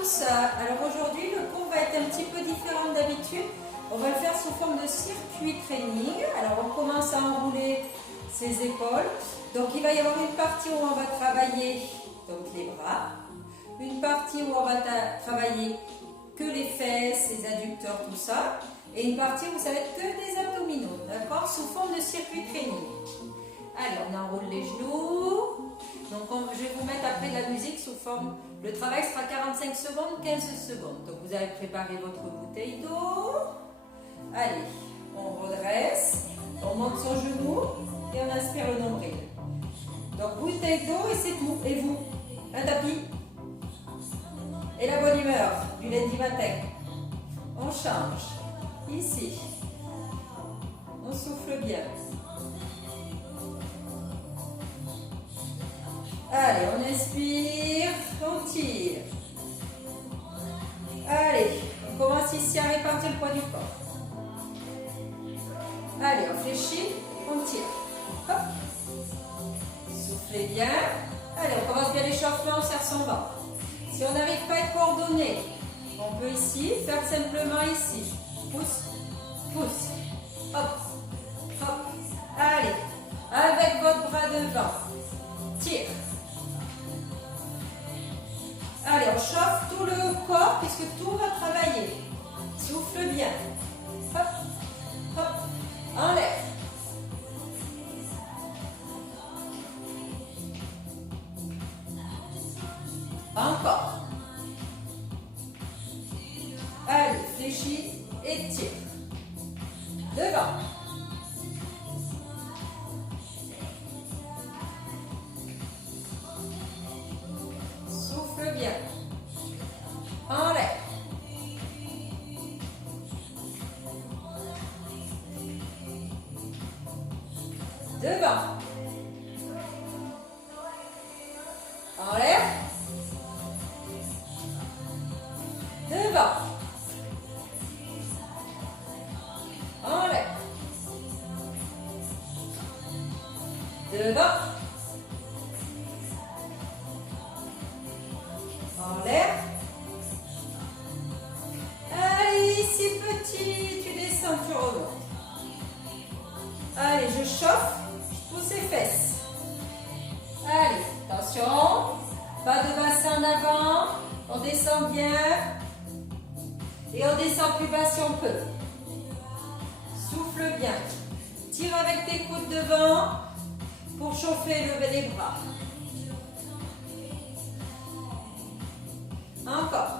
tous, alors aujourd'hui le cours va être un petit peu différent d'habitude. On va le faire sous forme de circuit training. Alors on commence à enrouler ses épaules. Donc il va y avoir une partie où on va travailler donc les bras, une partie où on va travailler que les fesses, les adducteurs, tout ça, et une partie où ça va être que des abdominaux, d'accord, sous forme de circuit training. Allez, on enroule les genoux. Donc je vais vous mettre après de la musique sous forme, le travail sera 45 secondes, 15 secondes. Donc vous avez préparé votre bouteille d'eau. Allez, on redresse, on monte son genou et on inspire le nombril. Donc bouteille d'eau et c'est tout. Et vous, un tapis et la bonne humeur du lundi matin. On change. Ici, on souffle bien. Allez, on inspire, on tire. Allez, on commence ici à répartir le poids du corps. Allez, on fléchit, on tire. Hop. Soufflez bien. Allez, on commence bien l'échauffement, on serre son ventre. Si on n'arrive pas à être coordonné, on peut ici faire simplement ici. Pousse, pousse. Hop, hop. Allez, avec votre bras devant. Tire. Allez, on chauffe tout le corps puisque tout va travailler. Souffle bien. Hop, hop. Enlève. Encore. Allez, fléchis et tire. Devant. Souffle bien. Enlève. Devant. Enlève. Devant. Enlève. Devant. Enlève. Allez, c'est petit, tu descends, tu remontes. Allez, je chauffe, je pousse les fesses. Allez, attention, pas de bassin en avant, on descend bien. Et on descend plus bas si on peut. Souffle bien. Tire avec tes coudes devant pour chauffer, lever les bras. Encore.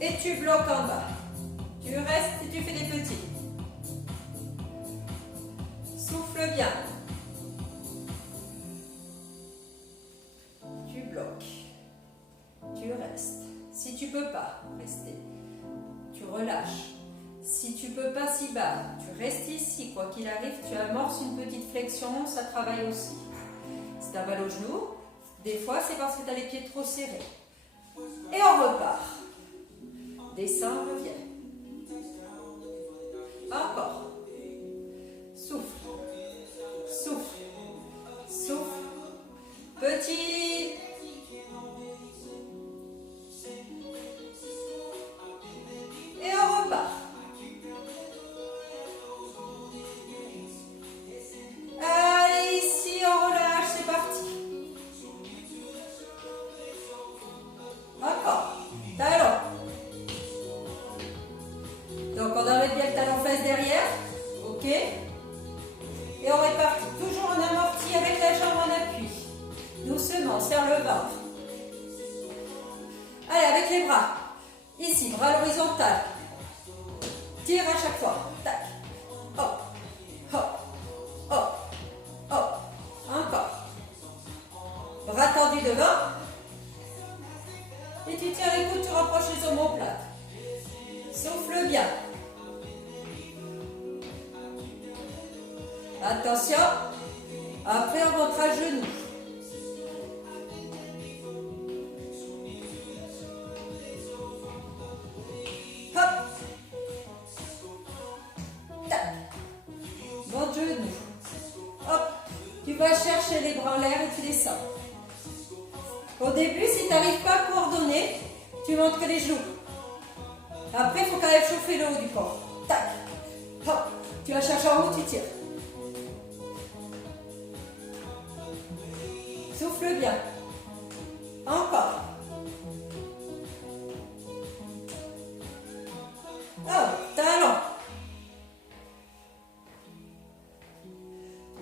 Et tu bloques en bas. Tu restes et tu fais des petits. Souffle bien. Tu bloques. Tu restes. Si tu peux pas rester, tu relâches. Si tu peux pas si bas, tu restes ici. Quoi qu'il arrive, tu amorces une petite flexion, ça travaille aussi. Si tu as mal au genou, des fois c'est parce que tu as les pieds trop serrés. Et on repart. Descends, reviens. Encore. Souffle. Souffle. Souffle. Petit. Et on repart. Allez, ici, on relâche, c'est parti. Encore. Talon. Donc, on enlève bien le talon face derrière. Ok. Et on répartit. Toujours en amorti avec la jambe en appui. Doucement, on serre le ventre. Allez, avec les bras. Ici, bras à l'horizontale. Tire à chaque fois. Tac. Hop. Hop. Hop. Hop. Encore. Bras tendus devant. Et tu tiens les coudes, tu rapproches les omoplates. Souffle bien. Attention. Après, on montre à genoux. Hop. Tac. Bon genou. Hop. Tu vas chercher les bras en l'air et tu descends. Au début, si tu n'arrives pas à coordonner, tu montes que les genoux. Après, il faut quand même chauffer le haut du corps. Tac, hop, tu vas chercher en haut, tu tires. Souffle bien. Encore. Oh, talon.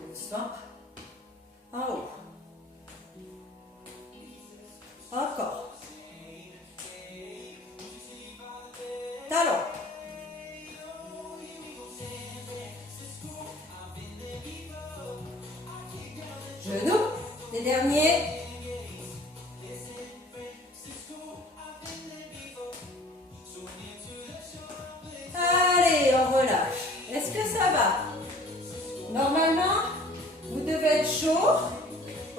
Doucement. En haut. Encore. Talon. Genoux. Les derniers. Allez, on relâche. Est-ce que ça va? Normalement, vous devez être chaud.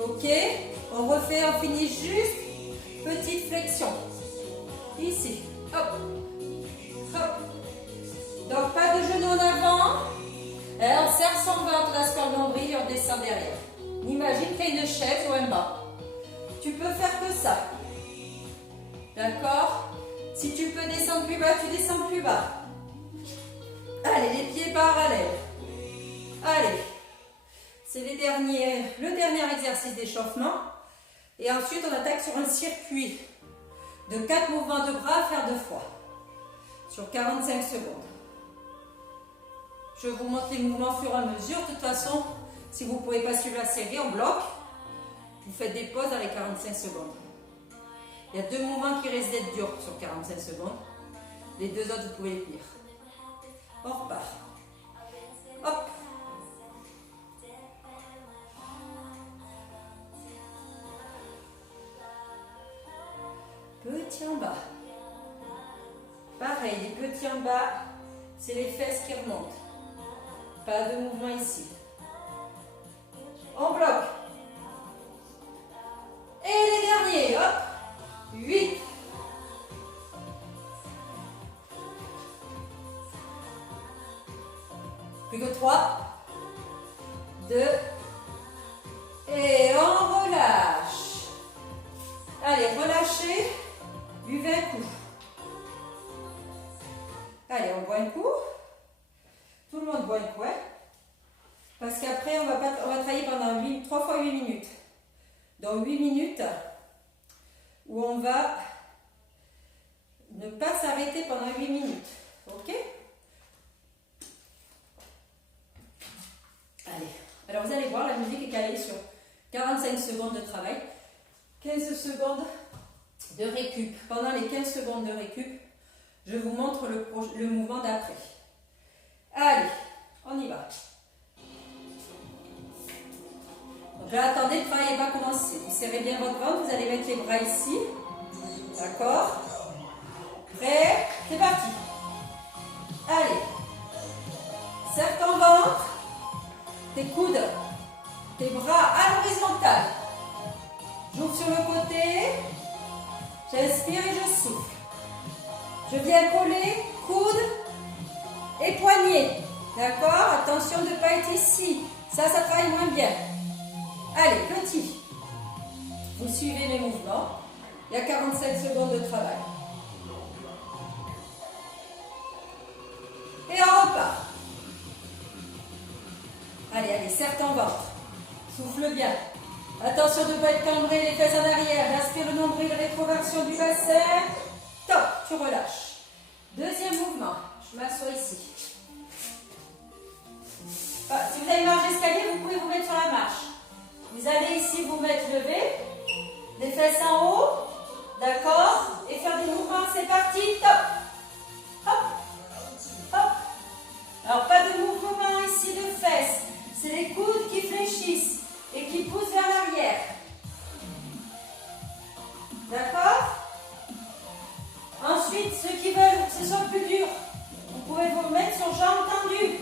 Ok. On refait, on finit juste. Petite flexion. Ici. Hop. Hop. Donc, pas de genoux en avant. Et on serre son ventre sur le nombril et on descend derrière. Imagine qu'il y a une chaise ou un banc. Tu peux faire que ça. D'accord? Si tu peux descendre plus bas, tu descends plus bas. Allez, les pieds parallèles. Allez. C'est le dernier exercice d'échauffement. Et ensuite, on attaque sur un circuit de 4 mouvements de bras à faire 2 fois. Sur 45 secondes. Je vous montre les mouvements au fur et à mesure. De toute façon, si vous ne pouvez pas suivre la série, on bloque. Vous faites des pauses dans les 45 secondes. Il y a 2 mouvements qui risquent d'être durs sur 45 secondes. Les 2 autres, vous pouvez les tenir. On repart. Hop. Petit en bas. Pareil, les petits en bas, c'est les fesses qui remontent. Pas de mouvement ici. On bloque. Et les derniers, hop. 8. Plus que 3. 2. Et on relâche. Allez, relâchez. Buvez un coup. Allez, on boit un coup. Tout le monde boit un coup, hein? Parce qu'après, on va travailler pendant 3 fois 8 minutes. Donc 8 minutes où on va ne pas s'arrêter pendant 8 minutes. Ok? Allez. Alors vous allez voir, la musique est calée sur 45 secondes de travail. 15 secondes de récup. Pendant les 15 secondes de récup, je vous montre le mouvement d'après. Allez, on y va. Donc là, attendez, le travail n'est pas commencé. Vous serrez bien votre ventre, vous allez mettre les bras ici. D'accord? Prêt? C'est parti. Allez. Serre ton ventre, tes coudes, tes bras à l'horizontale. J'ouvre sur le côté. J'inspire et je souffle. Je viens coller coudes et poignets. D'accord? Attention de ne pas être ici. Ça travaille moins bien. Allez, petit. Vous suivez mes mouvements. Il y a 45 secondes de travail. Et on repart. Allez, allez, serre ton ventre. Souffle bien. Attention de ne pas être cambré, les fesses en arrière. Inspire le nombril, rétroversion du bassin. Top, tu relâches. Deuxième mouvement. Je m'assois ici. Si vous avez marche d'escalier, vous pouvez vous mettre sur la marche. Vous allez ici vous mettre levé, les fesses en haut, d'accord? Et faire des mouvements, c'est parti, top! Hop! Hop! Alors pas de mouvement ici de fesses, c'est les coudes qui fléchissent et qui poussent vers l'arrière. D'accord? Ensuite, ceux qui veulent que ce soit plus dur, vous pouvez vous mettre sur jambes tendues.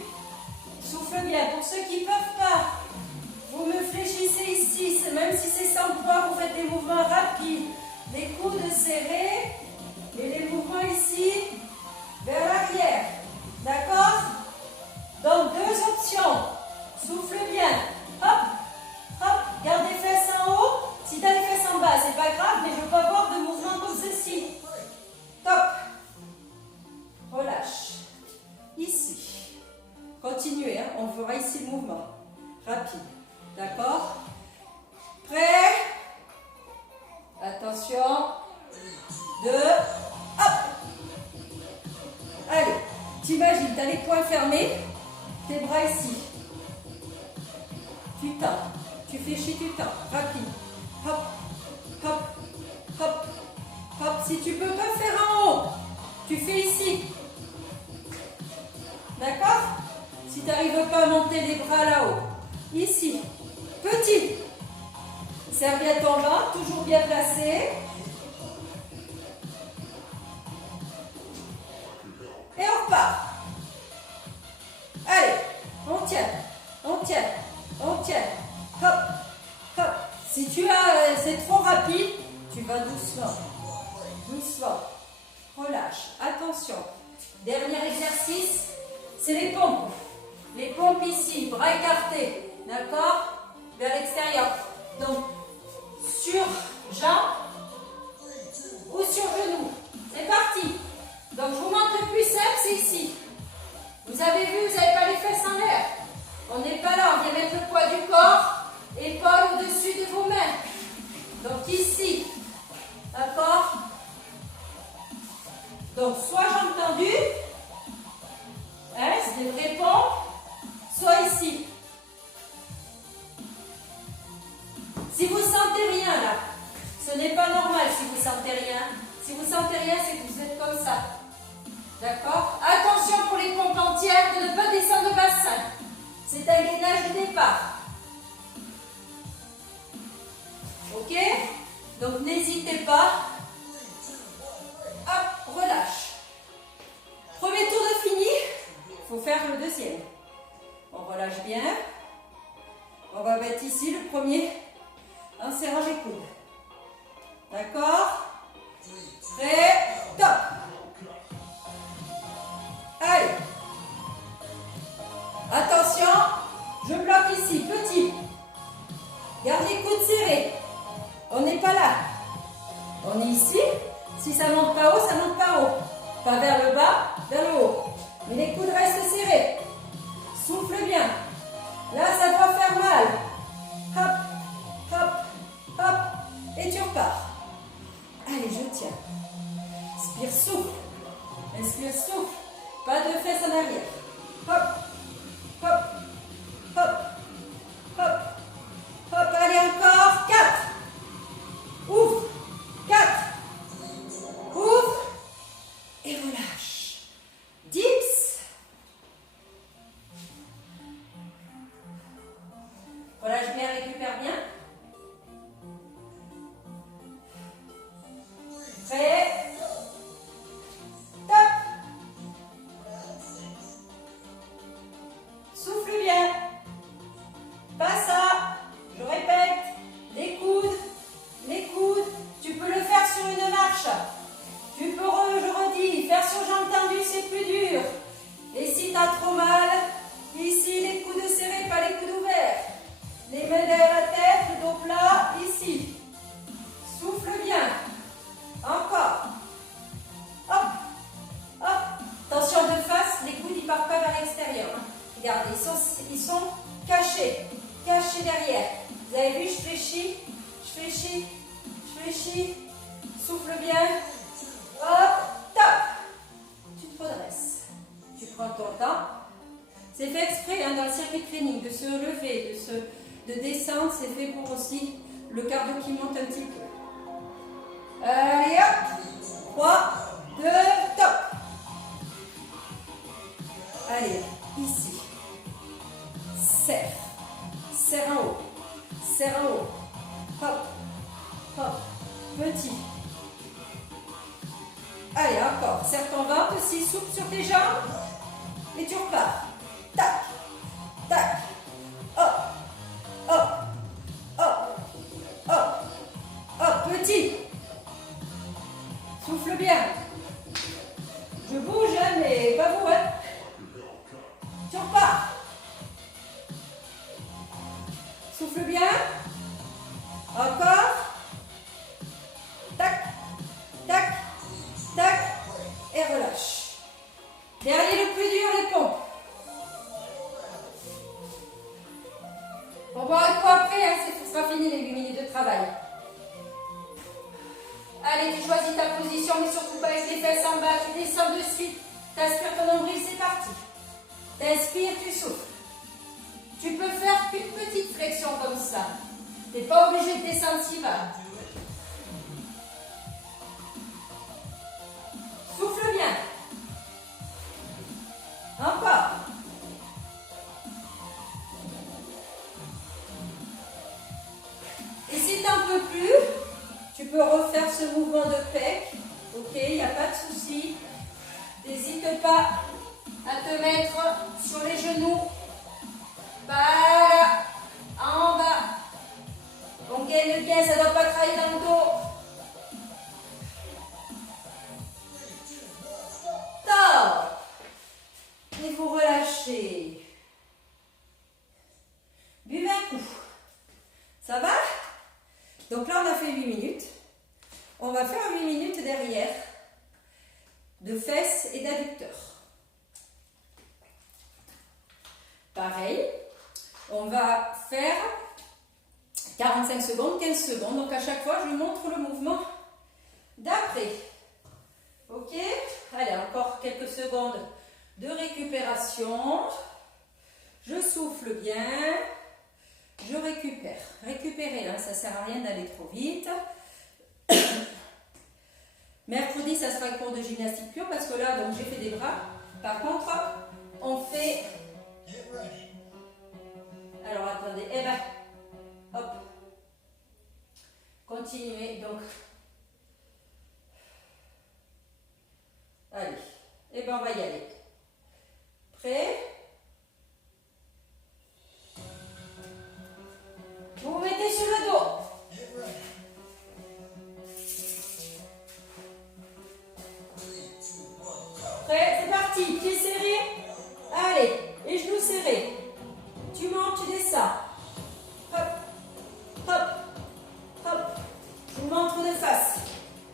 Souffle bien. Pour ceux qui ne peuvent pas, vous me fléchissez ici, même si c'est sans poids, vous faites des mouvements rapides. Les coudes serrés et les mouvements ici vers l'arrière. D'accord? Donc, 2 options. Souffle bien. rapide. D'accord? Prêt? Attention. 2, hop! Allez, t'imagines, tu as les poings fermés, tes bras ici. Tu tends, tu fléchis, tu tends, rapide. Hop, hop, hop, hop. Si tu peux pas faire en haut, tu fais ici. D'accord? Si tu n'arrives pas à monter les bras là-haut, ici. Petit. Serviette en bas, toujours bien placée. Et on repart. Allez, on tient, on tient, on tient. Hop, hop. Si tu as, c'est trop rapide, tu vas doucement, doucement. Relâche, attention. Dernier exercice, c'est les pompes. Les pompes ici, bras écartés, d'accord? Vers l'extérieur. Donc, sur jambes ou sur genoux. C'est parti. Donc, je vous montre le plus simple, c'est ici. Vous avez vu, vous n'avez pas les fesses en l'air. On n'est pas là, on vient mettre le poids du corps, épaules au-dessus de vos mains. Donc, ici. D'accord? Donc, soit jambes tendues, hein, c'est des vrais pompes, soit ici. Si vous ne sentez rien là, ce n'est pas normal si vous ne sentez rien. Si vous ne sentez rien, c'est que vous êtes comme ça. D'accord? Attention pour les pompes entières de ne pas descendre le bassin. C'est un gainage de départ. Ok? Donc n'hésitez pas. Hop, relâche. Premier tour de fini. Il faut faire le deuxième. On relâche bien. On va mettre ici le premier en serrant les coudes. D'accord? Prêt? Top! Allez. Attention, je bloque ici, petit. Garde les coudes serrés. On n'est pas là. On est ici. Si ça monte pas haut, ça monte pas haut. Pas vers le bas, vers le haut. Mais les coudes restent serrés. Souffle bien. Là, ça doit faire mal. Hop, hop, hop. Et tu repars. Allez, je tiens. Inspire, souffle. Inspire, souffle. Pas de fesses en arrière. Hop, hop, hop, hop, hop. Allez, encore. 4. Ouvre. 4. Ouvre. Et relâche. Dips. Relâche bien, récupère bien. Prêt. Top. Souffle bien. Pas ça. Je répète. Les coudes. Les coudes. Tu peux le faire sur une marche. Tu peux, je redis, faire sur jambes tendues, c'est plus dur. Et si tu as trop mal, ici les coudes serrés, pas les coudes ouverts. Les mains derrière la tête, le dos plat, ici. Souffle bien. Encore. Hop. Hop. Attention de face, les coudes ils partent pas vers l'extérieur. Regardez, ils sont cachés. Cachés derrière. Vous avez vu, je fléchis. Je fléchis. Je fléchis. Souffle bien. Hop. Top. Tu te redresses. Tu prends ton temps. C'est fait exprès hein, dans le circuit training de se lever, de descendre. C'est fait pour aussi le cardio qui monte un petit peu. Allez hop. 3, 2, top. Allez, ici. Serre. Serre en haut. Serre en haut. Hop. Hop. Petit. Allez, encore. Serre ton ventre aussi, souple sur tes jambes. Et tu repars. Tac. Tac. Hop. Hop. Hop. Hop. Hop. Petit. Souffle bien. Je bouge, hein, mais pas vous, hein. Tu repars. Souffle bien. Encore. Tac. Tac. Tac. Et relâche. Derrière le plus dur, les pompes. sera fini les 8 minutes de travail. Allez, tu choisis ta position, mais surtout pas avec les fesses en bas. Tu descends de suite. Tu aspires ton nombril, c'est parti. Tu inspires, tu souffles. Tu peux faire une petite flexion comme ça. Tu n'es pas obligé de descendre si bas. Souffle bien. Encore. Et si tu n'en peux plus, tu peux refaire ce mouvement de pec. Ok, il n'y a pas de souci. N'hésite pas à te mettre sur les genoux. Voilà. En bas. On gaine bien, ça ne doit pas travailler dans le dos. Top. Et vous relâchez. Buvez un coup. Ça va? Donc là, on a fait 8 minutes. On va faire 8 minutes derrière de fesses et d'adducteurs. Pareil, on va faire 45 secondes, 15 secondes. Donc à chaque fois, je vous montre le mouvement d'après. Ok? Allez, encore quelques secondes de récupération. Je souffle bien. Je récupère. Récupérer, là, ça ne sert à rien d'aller trop vite. Mercredi, ça sera le cours de gymnastique pure parce que là, donc j'ai fait des bras. Par contre, on fait... Alors, attendez. Eh ben, hop. Continuez, donc. Allez. Eh ben, on va y aller. Prêt? Vous vous mettez sur le dos. Prêt? C'est parti. Pieds serrés. Allez. Et genoux serrés. Tu montes, tu descends. Hop. Hop. Hop. Je vous montre de face.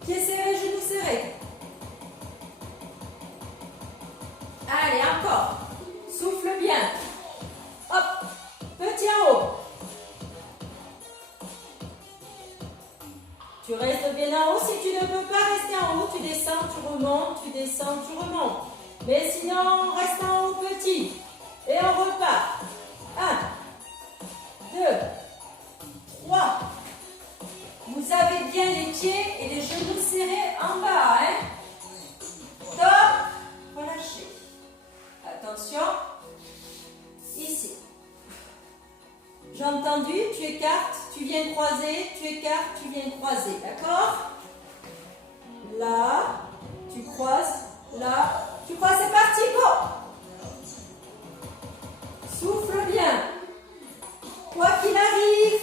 Pieds serrés, genoux serrés. Allez, encore. Souffle bien. Hop. Petit en haut. Tu restes bien en haut. Si tu ne peux pas rester en haut, tu descends, tu remontes, tu descends, tu remontes. Mais sinon, reste en haut petit. Et on repart. 1, 2, 3. Vous avez bien les pieds et les genoux serrés en bas. Hein? Top. Relâchez. Attention. Ici. J'ai entendu, tu écartes, tu viens croiser, tu écartes, tu viens croiser. D'accord? Là, tu croises, là, tu croises, c'est parti, go! Souffle bien. Quoi qu'il arrive,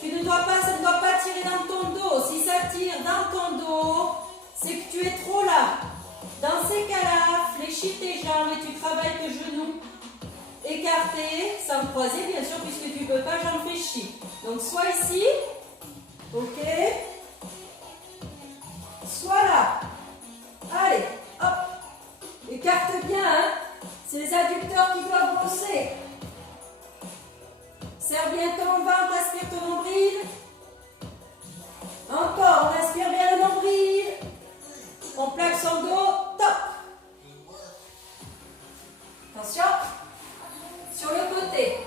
tu ne dois pas, ça ne doit pas tirer dans ton dos. Si ça tire dans ton dos, c'est que tu es trop là. Dans ces cas-là, fléchis tes jambes et tu travailles tes genoux écartés, sans croiser bien sûr, puisque tu ne peux pas, jambes fléchies. Donc soit ici, ok, soit là. Allez, hop, écarte bien, hein. C'est les adducteurs qui doivent bosser. Serre bien ton ventre, aspire ton nombril. Encore, on aspire bien le nombril. On plaque son dos, top. Attention. Sur le côté,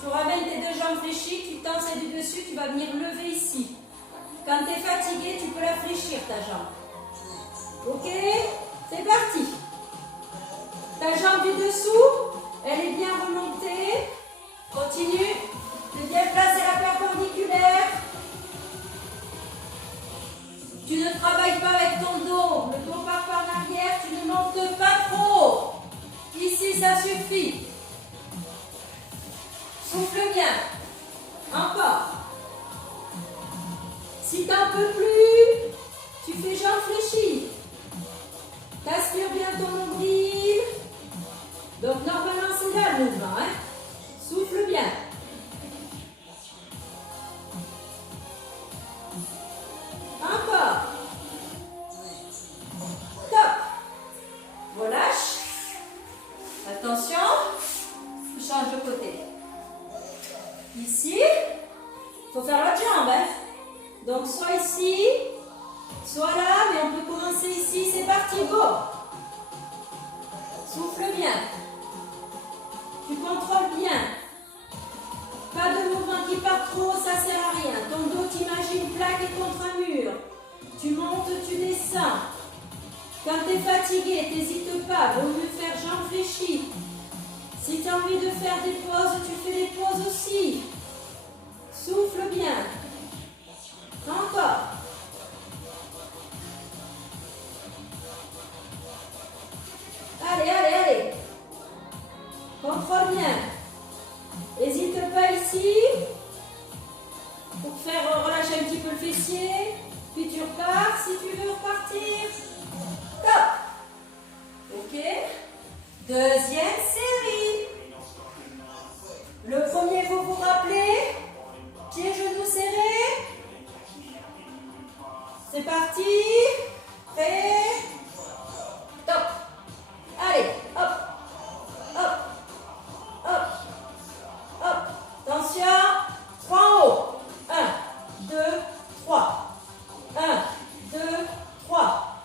tu ramènes tes deux jambes fléchies, tu tends celle du dessus, tu vas venir lever ici. Quand tu es fatigué, tu peux la fléchir ta jambe. Ok? C'est parti. Ta jambe du dessous, elle est bien remontée. Continue. Tu es bien placé à la perpendiculaire. Tu ne travailles pas avec ton dos. Le dos part par l'arrière, tu ne montes pas trop. Ici, ça suffit. Souffle bien. Encore. Si tu n'en peux plus, tu fais jambes fléchies. T'aspires bien ton nombril. Donc normalement c'est là le mouvement. Hein? Souffle bien. Encore. Top. Relâche. Attention. Je change de côté. Ici. faut faire l'autre jambe. Hein. Donc soit ici, soit là, mais on peut commencer ici. C'est parti, go. Souffle bien. Tu contrôles bien. Pas de mouvement qui part trop, ça sert à rien. Ton dos, t'imagines plaqué contre un mur. Tu montes, tu descends. Quand tu es fatigué, n'hésite pas, vaut mieux faire jambes fléchies. Si tu as envie de faire des pauses, tu fais des pauses aussi. Souffle bien. Encore. Allez, allez, allez. Contrôle bien. N'hésite pas ici. Pour faire relâcher un petit peu le fessier. Puis tu repars si tu veux repartir. Top. Ok. Deuxième série. Le premier, vous vous rappelez. Pieds, genoux serrés. C'est parti. Prêt. Top. Allez, hop. Hop. Hop. Hop. Attention. 3 en haut. 1, 2, 3. 1, 2, 3.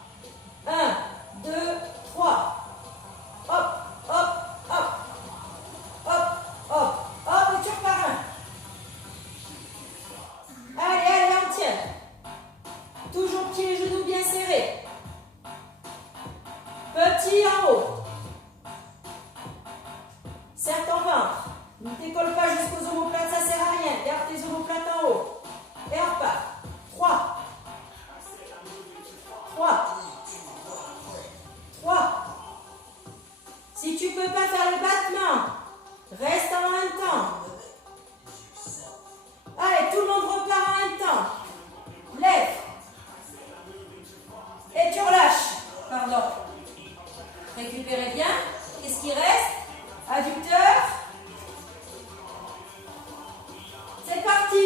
1, 2, 3. Hop, hop, hop. Hop, hop, hop, et tu repars un. Allez, allez, on tient. Toujours pieds et genoux bien serrés. Petit en haut. Serre ton ventre. Ne décolle pas jusqu'aux omoplates, ça sert à rien. Garde tes omoplates en haut. Et on repart. 3. 3. 3. Si tu ne peux pas faire le battement, reste en même temps. Allez, tout le monde repart en même temps. Lève. Et tu relâches. Pardon. Récupérez bien. Qu'est-ce qui reste? Adducteur. C'est parti.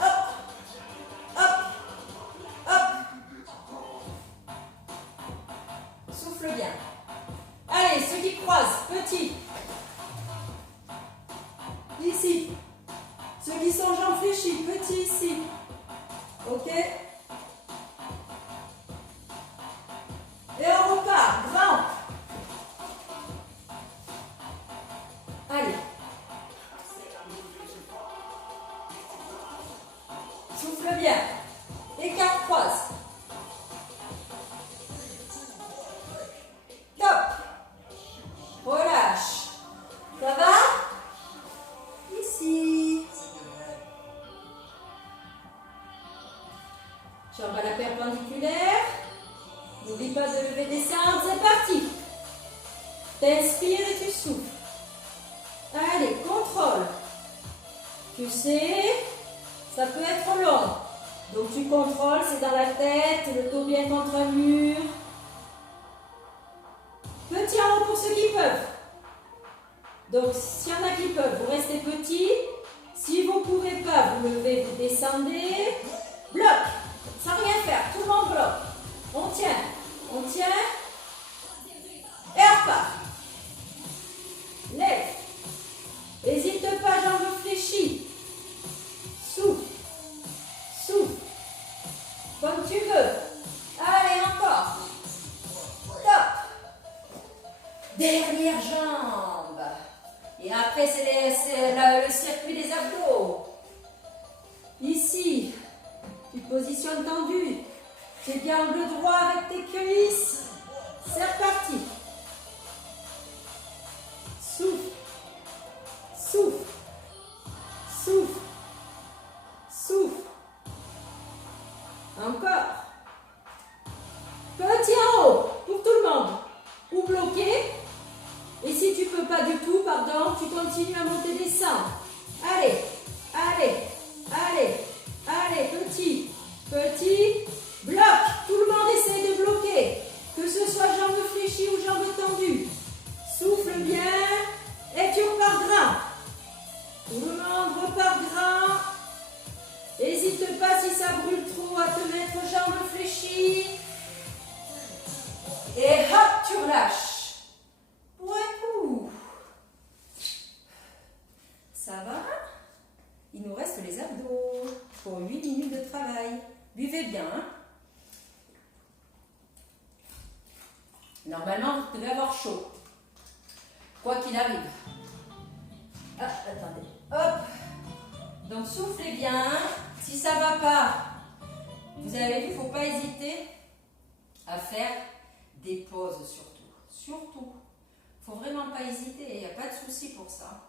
Hop. Hop. Hop. Souffle bien. Allez, ceux qui croisent, petit. Ici. Ceux qui sont jambes fléchies, petit ici. Ok. Et on repart, grand. Allez. Souffle bien. Écart, croise. Top. Relâche. Ça va? Ici. Jambe à la perpendiculaire. N'oublie pas de lever des descendre. C'est parti. T'inspires et tu souffles. Allez, contrôle. Tu sais, ça peut être long. Donc tu contrôles, c'est dans la tête, le dos bien contre un mur. Petit en haut pour ceux qui peuvent. Donc s'il y en a qui peuvent, vous restez petit. Si vous ne pouvez pas, vous levez, vous descendez. Bloc, sans rien faire, tout le monde bloque. On tient. Et on repart. Lève. N'hésite pas, jambes fléchies. Souffle. Comme tu veux. Allez, encore. Top. Dernière jambe. Et après, c'est le circuit des abdos. Ici, tu te positionnes tendu. Tes pieds angle droit avec tes cuisses. C'est reparti. Souffle. Encore. Petit en haut pour tout le monde. Ou bloqué. Et si tu ne peux pas du tout, pardon, tu continues à monter, descendre. Allez. Petit. Bloc. Tout le monde essaie de bloquer. Que ce soit jambes fléchies ou jambes tendues. Souffle bien. Et tu repars grand. Tout le monde repart grand. N'hésite pas si ça brûle trop à te mettre jambes fléchies. Et hop, tu relâches. Pour un coup. Ça va? il nous reste les abdos pour 8 minutes de travail. Buvez bien. Hein. Normalement, vous devez avoir chaud. Quoi qu'il arrive. Ah, attendez. Hop. Donc, soufflez bien. Si ça ne va pas, vous avez vu, il ne faut pas hésiter à faire des pauses surtout. Surtout. Il ne faut vraiment pas hésiter. Il n'y a pas de souci pour ça.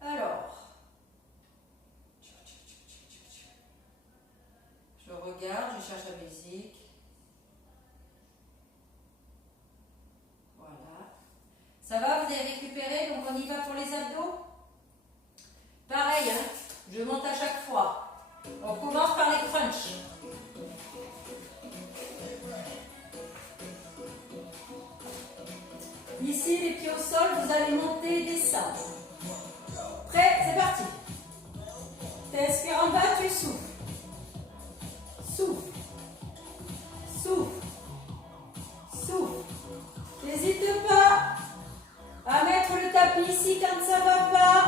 Alors. Je regarde, je cherche la musique. Voilà. Ça va, vous avez récupéré, donc on y va pour les abdos. Pareil, hein, je monte à chaque fois. On commence par les crunchs. Ici, les pieds au sol, vous allez monter et descendre. Prêt, c'est parti. Tu inspires en bas, tu souffles. Souffle. Souffle. Souffle. N'hésite pas à mettre le tapis ici quand ça ne va pas.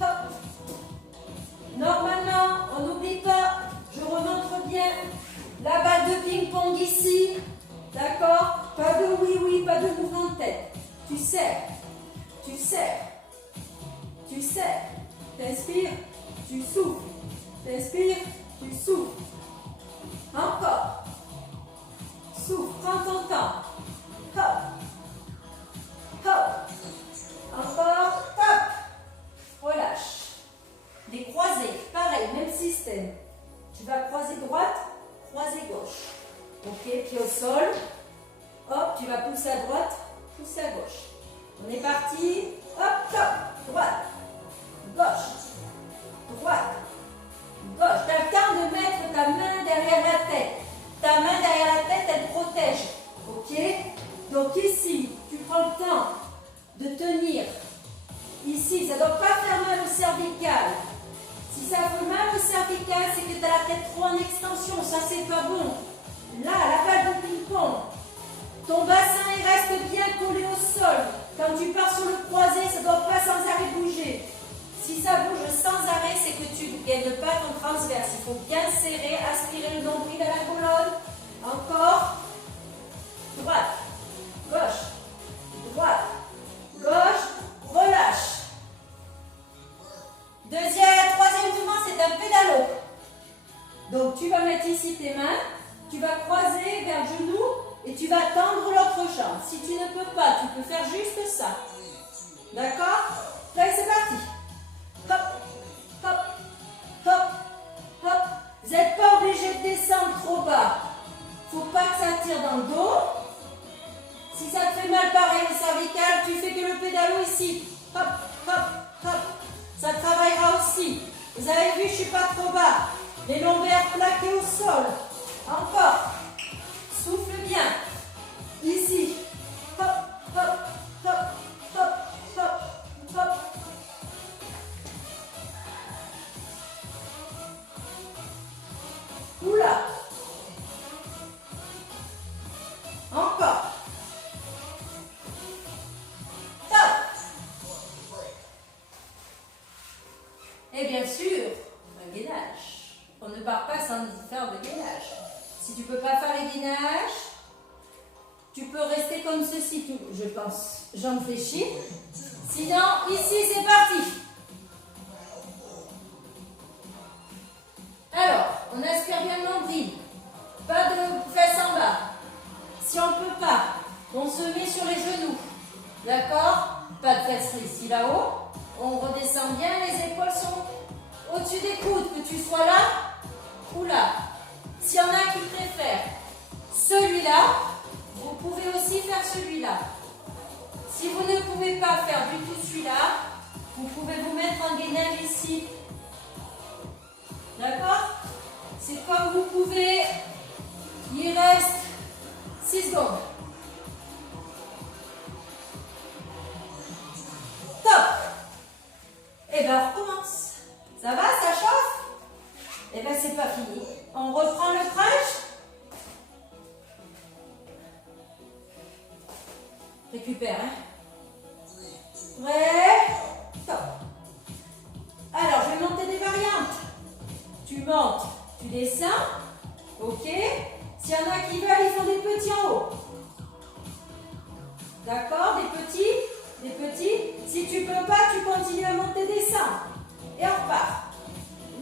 Hop. Normalement, on n'oublie pas, je remonte bien la balle de ping-pong ici. D'accord? Pas de oui, pas de mouvement de tête. Tu serres. Tu serres. Tu serres. T'inspires, tu souffles. T'inspires, tu souffles. Encore. Souffle, prends ton temps. Hop. Hop. Encore. Hop. Relâche. Les croisés, pareil, même système. Tu vas croiser droite, croiser gauche. Ok, pied au sol. Hop, tu vas pousser à droite, pousser à gauche. On est parti. Hop, hop. Droite. Gauche. Droite. Gauche. Tu as le temps de mettre ta main derrière la tête. Ta main derrière la tête, elle protège. Ok? Donc ici, tu prends le temps de tenir. Ici, ça ne doit pas faire mal au cervical. Si ça fait mal au cervical, c'est que tu as la tête trop en extension. Ça, c'est pas bon. Là, la balle de ping-pong. Ton bassin, il reste bien collé au sol. Quand tu pars sur le croisé, ça ne doit pas sans arrêt bouger. Si ça bouge sans arrêt, c'est que tu ne gagnes pas ton transverse. Il faut bien serrer, aspirer le nombril à la colonne. Encore. Droite. Gauche. Droite. Gauche. Relâche. Troisième mouvement, c'est un pédalo. Donc, tu vas mettre ici tes mains. Tu vas croiser vers le genou et tu vas tendre l'autre jambe. Si tu ne peux pas, tu peux faire juste ça. D'accord? Là, c'est parti. Hop, hop, hop, hop. Vous n'êtes pas obligé de descendre trop bas. Il ne faut pas que ça tire dans le dos. Si ça te fait mal pareil au cervical, tu fais que le pédalo ici. Hop, hop, hop. Ça travaillera aussi. Vous avez vu, je ne suis pas trop bas. Les lombaires plaqués au sol. Encore. Souffle bien. Ici. Hop, hop, hop, hop, hop, hop. Oula. Encore. Top. Et bien sûr, un gainage. On ne part pas sans faire de gainage. Si tu ne peux pas faire les gainages, tu peux rester comme ceci, je pense. Jambes fléchies. Sinon, ici, c'est parti. Alors, on aspire bien le nombril. Pas de fesses en bas. Si on ne peut pas, on se met sur les genoux. D'accord? Pas de fesses ici, là-haut. On redescend bien, les épaules sont au-dessus des coudes. Que tu sois là ou là. S'il y en a qui préfèrent celui-là, vous pouvez aussi faire celui-là. Si vous ne pouvez pas faire du tout celui-là, vous pouvez vous mettre en gainage ici. D'accord? C'est comme vous pouvez. Il reste 6 secondes. Top! Et bien on recommence. Ça va, ça chauffe? Et bien c'est pas fini. On reprend le crunch. Récupère, hein? Prêt? Et on repart.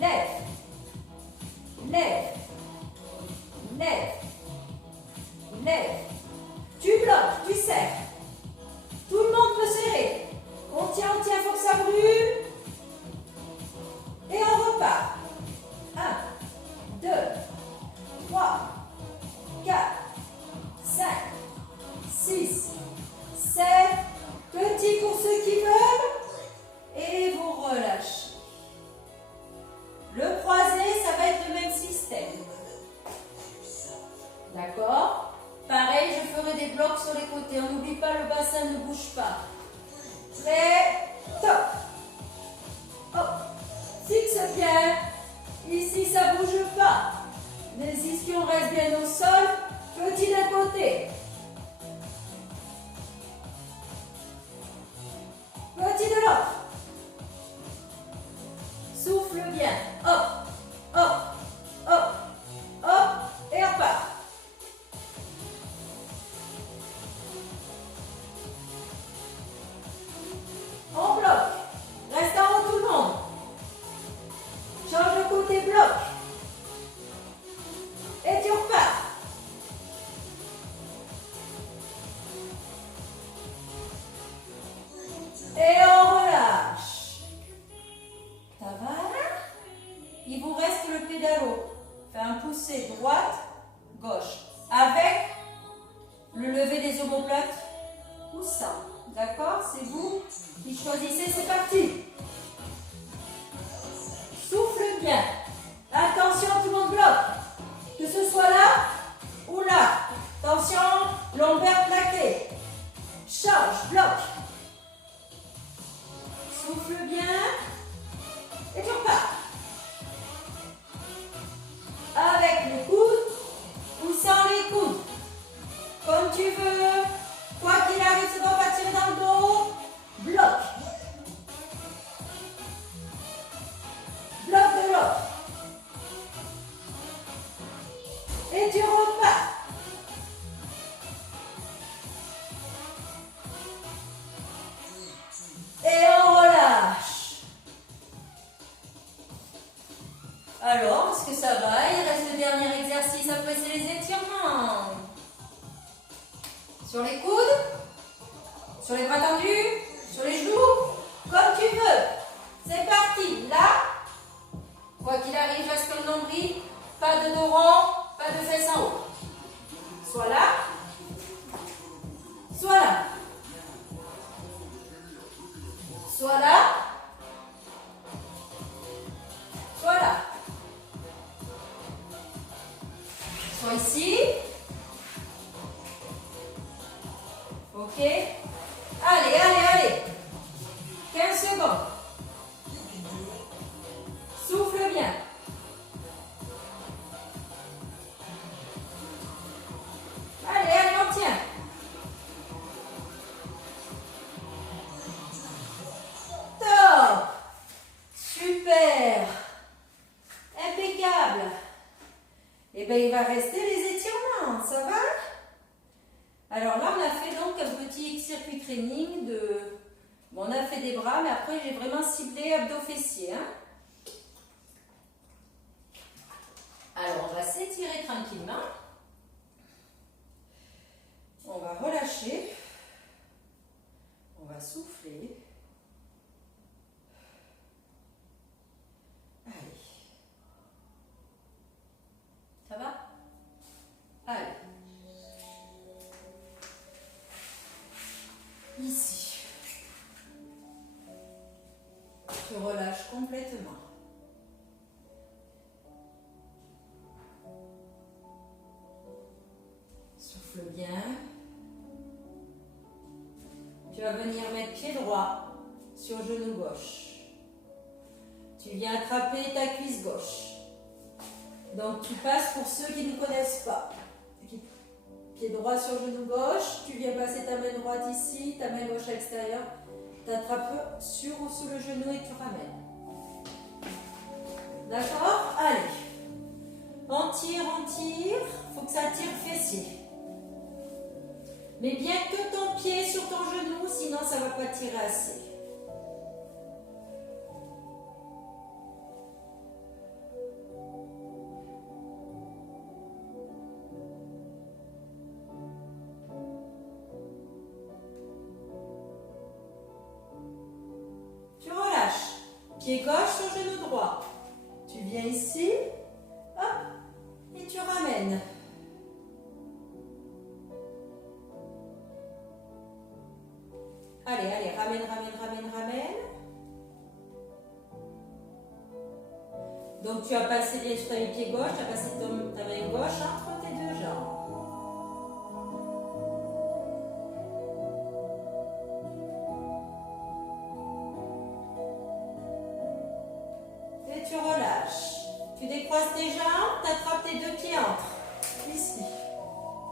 Lève. Lève. Lève. Lève. Tu bloques, tu serres. Tout le monde peut serrer. On tient, faut que ça brûle. Et on repart. 1, 2, 3, 4, 5, 6, 7. Petit pour ceux qui veulent. Et vous relâchez. Le croisé, ça va être le même système. D'accord? Pareil, je ferai des blocs sur les côtés. On n'oublie pas, le bassin ne bouge pas. Prêt? Top. Hop. Fixe bien. Ici, ça ne bouge pas. Les ischions restent bien au sol. Petit d'un côté. Petit de l'autre. Souffle bien. Hop, hop, hop, hop. Et on part. On bloque. Reste en haut tout le monde. Change de côté, bloc. Et tu repars. Et on relâche. Ça va? Il vous reste le pédalo. Fais un poussé droite, gauche. Avec le lever des omoplates ou sans. D'accord? C'est vous qui choisissez. C'est parti. Souffle bien. Attention, tout le monde bloque. Que ce soit là ou là. Attention, lombaire plaqué. Change, bloque. Souffle bien. Et tu repars. Avec les coudes ou sans les coudes. Comme tu veux. Quoi qu'il arrive, ça ne doit pas tirer dans le dos. Bloc. Bloc de l'autre. Et tu repars. Et on relâche. Alors, est-ce que ça va? Il reste le dernier exercice. Après, c'est les étirements. Sur les coudes, sur les bras tendus, sur les genoux, comme tu veux. C'est parti. Là, quoi qu'il arrive, reste comme nombril. Pas de dos rond, pas de fesses en haut. Soit là, soit là. Soit là, soit là. Soit ici. Ok. Allez, allez, allez. 15 secondes. Souffle bien. Allez, allez, on tient. Top. Super. Impeccable. Et bien, il va rester les étirements. Ça va? Alors là, on a fait donc un petit circuit training de... Bon, on a fait des bras, mais après, j'ai vraiment ciblé abdos-fessiers. Hein. Alors, on va s'étirer tranquillement. On va relâcher. On va souffler. Allez. Ça va? Allez. Ici. Tu relâches complètement. Souffle bien. Tu vas venir mettre pied droit sur genou gauche. Tu viens attraper ta cuisse gauche. Donc tu passes pour ceux qui ne connaissent pas. Pied droit sur genou gauche, tu viens passer ta main droite ici, ta main gauche à l'extérieur, tu attrapes sur ou sous le genou et tu ramènes. D'accord? Allez. On tire, il faut que ça tire fessier. Mais bien que ton pied sur ton genou, sinon ça ne va pas tirer assez. Pied gauche sur genou droit. Tu viens ici, hop, et tu ramènes. Allez, allez, ramène, ramène, ramène, ramène. Donc tu as passé bien sur ton pied gauche, tu as passé ta main gauche entre tes deux jambes. Et tu relâches. Tu décroises tes jambes, tu attrapes tes deux pieds entre. Ici.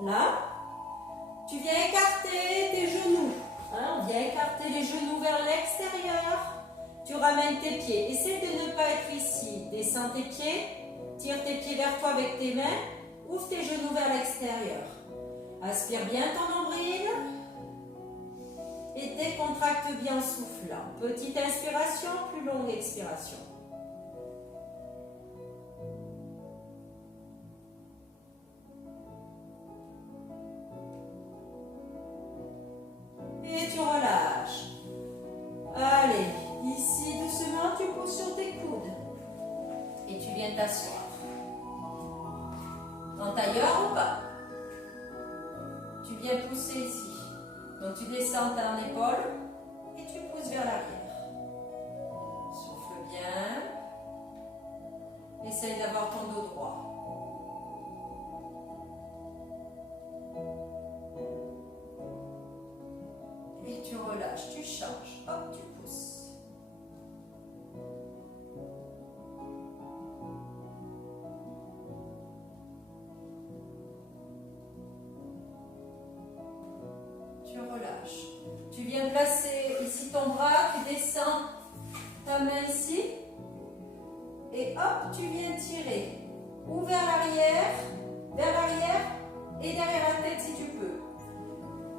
Là. Tu viens écarter tes genoux. Hein, on vient écarter les genoux vers l'extérieur. Tu ramènes tes pieds. Essaie de ne pas être ici. Descends tes pieds. Tire tes pieds vers toi avec tes mains. Ouvre tes genoux vers l'extérieur. Aspire bien ton nombril. Et décontracte bien en soufflant. Petite inspiration, plus longue expiration. Et tu relâches. Allez, ici doucement, tu poses sur tes coudes. Et tu viens t'asseoir. En tailleur ou pas. Tu viens pousser ici. Donc tu descends ta épaule et tu pousses vers l'arrière. Souffle bien. Essaye d'avoir ton dos droit. Et tu relâches, tu changes. Hop, tu pousses. Tu relâches. Tu viens placer ici ton bras, tu descends ta main ici. Et hop, tu viens tirer. Ou vers l'arrière et derrière la tête si tu peux.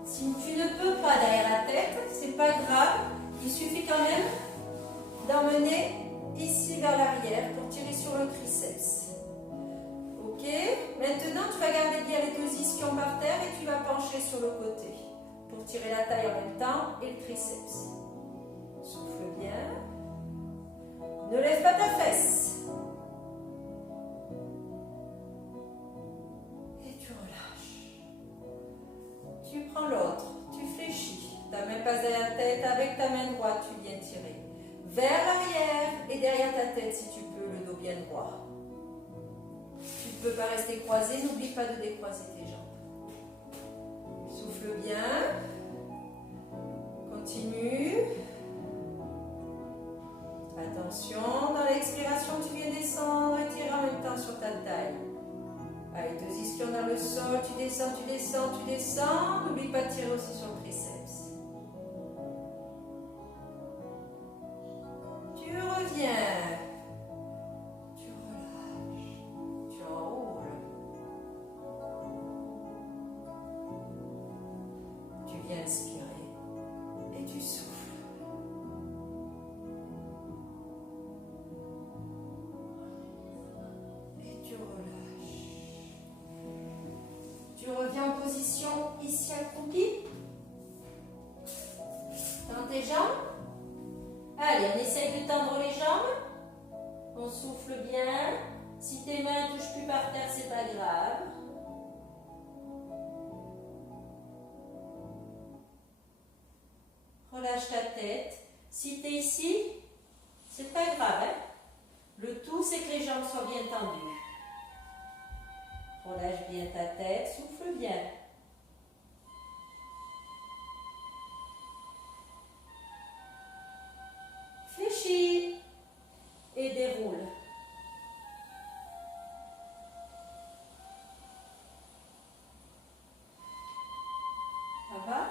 Si tu ne peux pas derrière la tête, c'est pas grave. Il suffit quand même d'emmener ici vers l'arrière pour tirer sur le triceps. Ok. Maintenant, tu vas garder bien les deux ischions par terre et tu vas pencher sur le côté pour tirer la taille en même temps et le triceps. Souffle bien. Ne lève pas ta fesse. Et tu relâches. Tu prends l'autre, tu fléchis. Ta main passe derrière la tête, avec ta main droite, tu viens tirer. Vers l'arrière et derrière ta tête si tu peux, le dos bien droit. Tu ne peux pas rester croisé, n'oublie pas de décroiser tes jambes. Souffle bien. Continue. Attention, dans l'expiration, tu viens descendre et tirer en même temps sur ta taille. Allez, deux ischions dans le sol, tu descends, tu descends, tu descends. N'oublie pas de tirer aussi sur le triceps. Tu reviens. Tu relâches. Tu enroules. Tu viens inspirer et tu souffles. Tu reviens en position ici accroupie. Tends tes jambes. Allez, on essaye de tendre les jambes. On souffle bien. Si tes mains ne touchent plus par terre, c'est pas grave. Relâche ta tête. Si tu es ici, c'est pas grave. Hein? Le tout, c'est que les jambes soient bien tendues. Relâche bien ta tête, souffle bien. Fléchis et déroule. Ça va?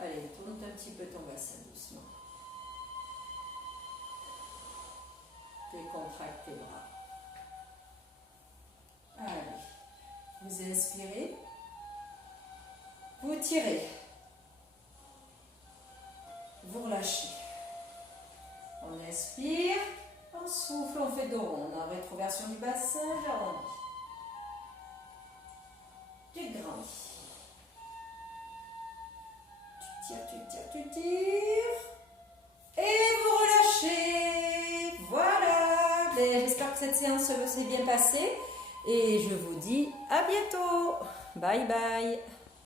Allez, tourne un petit peu ton bassin doucement. Décontracte tes bras. Allez, vous inspirez, vous tirez, vous relâchez. On inspire, on souffle, on fait dos rond. On a rétroversion du bassin, j'arrondis. Tu grandis. Tu tires, tu tires, tu tires. Et que cette séance s'est bien passée et je vous dis à bientôt. Bye bye.